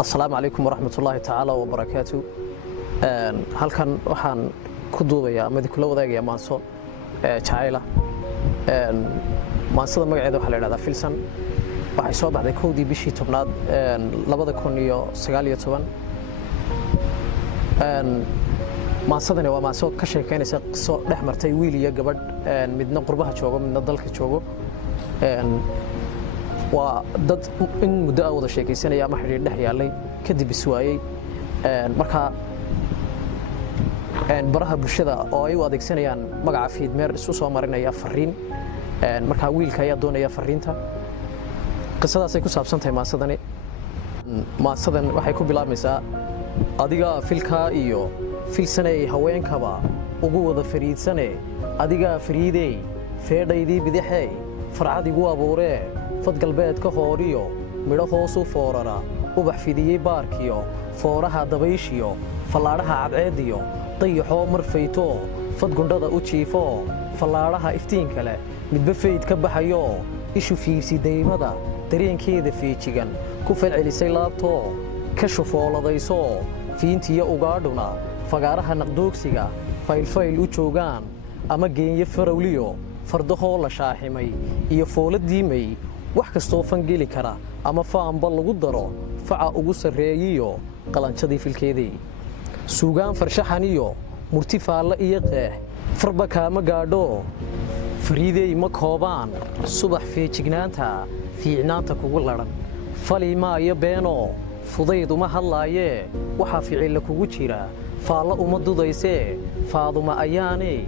السلام عليكم ورحمة الله تعالى وبركاته. halkan waxaan ku duubayaa mid kula wadaagaya maanso jacayla maansada magaceeda waxa la yiraahdaa Filsan waxay soo baxday 1 bishii tobnaad 2019 maansadani waa maanso ka sheekeynaysa qiso dhex martay wiil iyo gabadh midna qurbaha joogo midna dalka joogo waa dad in muddo wada sheekaysanaya ama xiriir dhex yaalay kadib iswaayay marka baraha bulshada oo ay u adeegsanayaan magaca fiidmeer isu soo marinaya fariin marka wiilka ayaa doonaya fariinta qisadaas ay ku saabsan tahay maasadan waxay ku bilaabmaysaa adiga filka iyo filsanay haweenkaba ugu wada fariidsane adiga fariiday feedhaydii bidixay farcadigu abuuree fad galbeedka hooriyo midho hoosu foorara ubax fidiyey baarkiyo fooraha dabayshiyo fallaadhaha cadceediyo dayaxoo marfayto fad gundhada u jiifo fallaadhaha iftiinka leh midba fayd ka baxayo ishu fiigsi daymada dareenkeeda feejigan ku falcelisay laabtoo ka shufooladayso fiintiyo ugaadhuna fagaaraha naqdoogsiga faylfayl u joogaan ama geenye farawliyo fardahoo la shaaximay iyo foola diimay wax kastoo fangeli kara ama faanba lagu daro faca ugu sarreeyiyo qalanjadii filkeedii suugaan farshaxaniyo murti faalla iyo qeex farba kaama gaadho fariiday ma koobaan subax feejignaanta fiicnaanta kugu ladhan fali maayo beenoo fudayd uma hadlaayee waxaa ficilla kugu jira faalla uma dudaysee faaduma ayaanay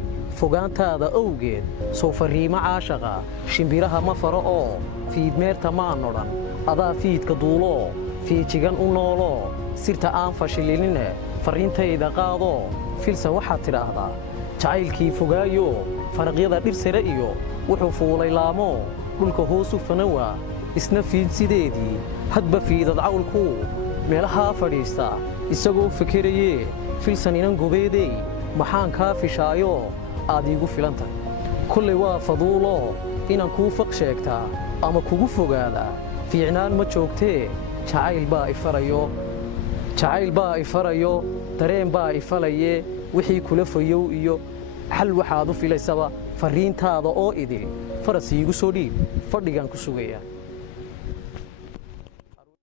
fogaantaada awgeed soo fariimo caashaqa shimbiraha ma faro oo fiidmeerta maan odhan adaa fiidka duuloo feejigan u nooloo sirta aan fashilinine fariintayda qaadoo filsan waxaad tidhaahdaa jacaylkii fogaayo faraqyada dhir sare iyo wuxuu fuulay laamo dhulka hoosu fanawa isna fiidsideedii hadba fiidad cawlku meelahaa fadhiista isagoo fekerayee filsan inan gobeedey maxaan kaa fishaayo aad iigu filan tahay kullay waa faduuloo inaan kuu faq sheegtaa ama kugu fogaadaa fiicnaan ma joogtee jacayl baa i farayo dareen baa i falayee wixii kula fayow iyo xal waxaad u filaysaba fariintaada oo idil faras iigu soo dhiib fadhigaan ku sugayaa